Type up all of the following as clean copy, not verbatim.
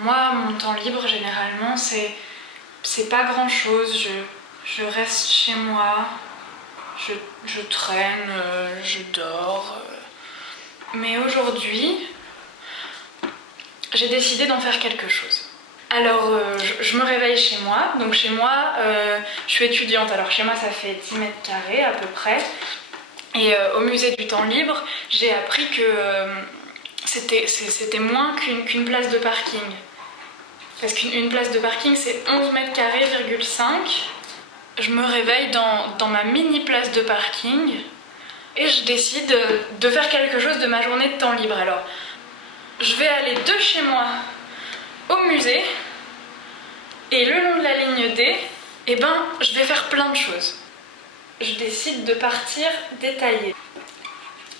Moi, mon temps libre, généralement, c'est pas grand chose. Je reste chez moi, je traîne, je dors. Mais aujourd'hui, j'ai décidé d'en faire quelque chose. Alors, je me réveille chez moi. Donc chez moi, je suis étudiante. Alors chez moi, ça fait 10 mètres carrés à peu près. Et au musée du temps libre, j'ai appris que c'était moins qu'une place de parking. Parce qu'une place de parking, c'est 11 mètres carrés, 5. Je me réveille dans ma mini place de parking et je décide de faire quelque chose de ma journée de temps libre. Alors, je vais aller de chez moi au musée et le long de la ligne D, je vais faire plein de choses. Je décide de partir détailler.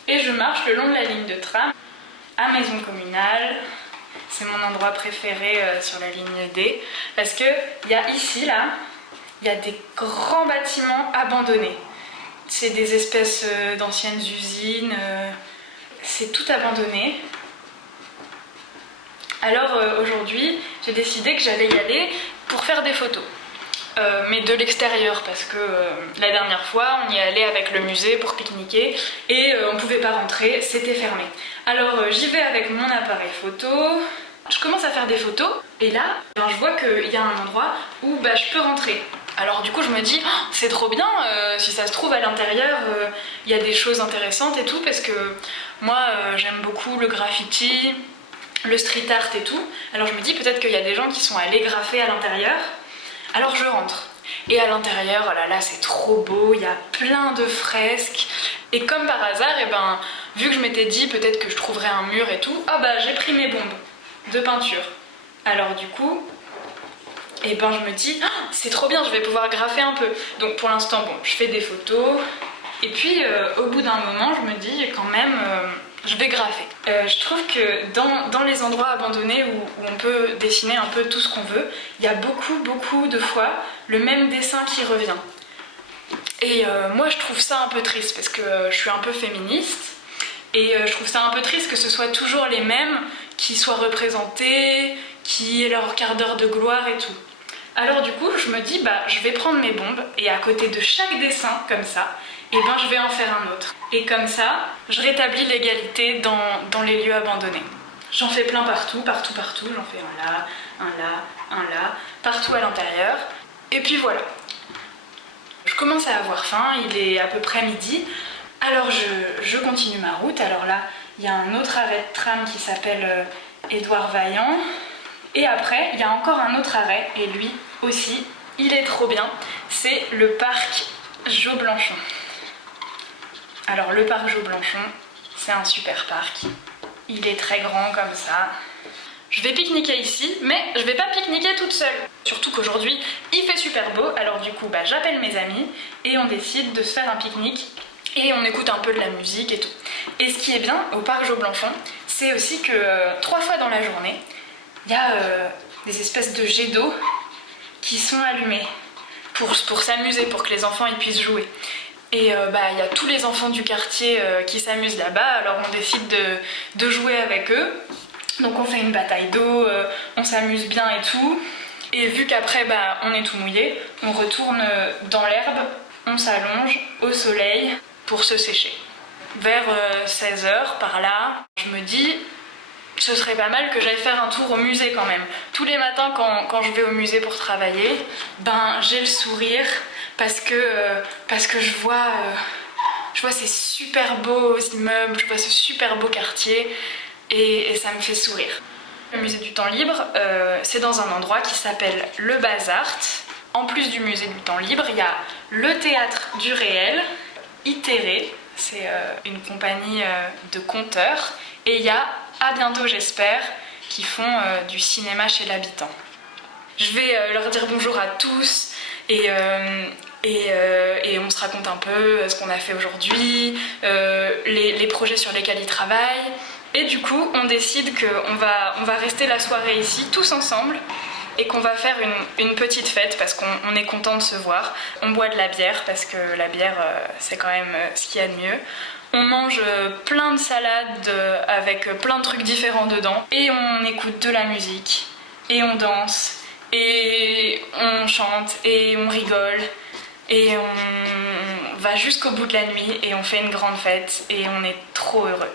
Et je marche le long de la ligne de tram à Maison Communale. C'est mon endroit préféré sur la ligne D parce que il y a ici, là, il y a des grands bâtiments abandonnés. C'est des espèces d'anciennes usines, c'est tout abandonné. Alors aujourd'hui, j'ai décidé que j'allais y aller pour faire des photos. Mais de l'extérieur parce que la dernière fois on y allait avec le musée pour pique-niquer et on pouvait pas rentrer, c'était fermé. Alors j'y vais avec mon appareil photo, je commence à faire des photos et là je vois qu'il y a un endroit où je peux rentrer. Alors du coup je me dis oh, c'est trop bien, si ça se trouve à l'intérieur il y a des choses intéressantes et tout parce que moi j'aime beaucoup le graffiti, le street art et tout. Alors je me dis peut-être qu'il y a des gens qui sont allés graffer à l'intérieur. Alors je rentre. Et à l'intérieur, oh là là, c'est trop beau, il y a plein de fresques. Et comme par hasard, vu que je m'étais dit peut-être que je trouverais un mur et tout, j'ai pris mes bombes de peinture. Alors du coup, je me dis, oh, c'est trop bien, je vais pouvoir graffer un peu. Donc pour l'instant, je fais des photos. Et puis au bout d'un moment, je me dis quand même, je vais graffer. Je trouve que dans les endroits abandonnés où on peut dessiner un peu tout ce qu'on veut, il y a beaucoup de fois le même dessin qui revient. Et moi je trouve ça un peu triste parce que je suis un peu féministe et je trouve ça un peu triste que ce soit toujours les mêmes qui soient représentés, qui aient leur quart d'heure de gloire et tout. Alors du coup je me dis je vais prendre mes bombes et à côté de chaque dessin comme ça, je vais en faire un autre. Et comme ça, je rétablis l'égalité dans les lieux abandonnés. J'en fais plein partout, j'en fais un là, partout à l'intérieur. Et puis voilà. Je commence à avoir faim, il est à peu près midi. Alors je continue ma route. Alors là, il y a un autre arrêt de tram qui s'appelle Édouard Vaillant. Et après, il y a encore un autre arrêt, et lui aussi, il est trop bien. C'est le parc Jo-Blanchon. Alors le parc Jo-Blanchon, c'est un super parc. Il est très grand comme ça. Je vais pique-niquer ici, mais je vais pas pique-niquer toute seule. Surtout qu'aujourd'hui, il fait super beau, alors du coup, j'appelle mes amis et on décide de se faire un pique-nique et on écoute un peu de la musique et tout. Et ce qui est bien au parc Jo-Blanchon, c'est aussi que 3 fois dans la journée, il y a des espèces de jets d'eau qui sont allumés pour s'amuser, pour que les enfants ils puissent jouer. Et il y a tous les enfants du quartier qui s'amusent là-bas, alors on décide de jouer avec eux. Donc on fait une bataille d'eau, on s'amuse bien et tout. Et vu qu'après on est tout mouillé, on retourne dans l'herbe, on s'allonge au soleil pour se sécher. Vers 16h par là, je me dis ce serait pas mal que j'aille faire un tour au musée quand même. Tous les matins quand je vais au musée pour travailler, j'ai le sourire parce que je vois ces super beaux immeubles, je vois ce super beau quartier et ça me fait sourire. Le musée du temps libre, c'est dans un endroit qui s'appelle le Bazart. En plus du musée du temps libre, il y a le théâtre du réel, Itéré, c'est une compagnie de conteurs, et il y a À bientôt j'espère, qui font du cinéma chez l'habitant. Je vais leur dire bonjour à tous et on se raconte un peu ce qu'on a fait aujourd'hui, les projets sur lesquels ils travaillent. Et du coup, on décide qu'on va rester la soirée ici, tous ensemble, et qu'on va faire une petite fête parce qu'on est content de se voir. On boit de la bière parce que la bière, c'est quand même ce qu'il y a de mieux. On mange plein de salades avec plein de trucs différents dedans et on écoute de la musique et on danse, et on chante, et on rigole, et on va jusqu'au bout de la nuit, et on fait une grande fête, et on est trop heureux.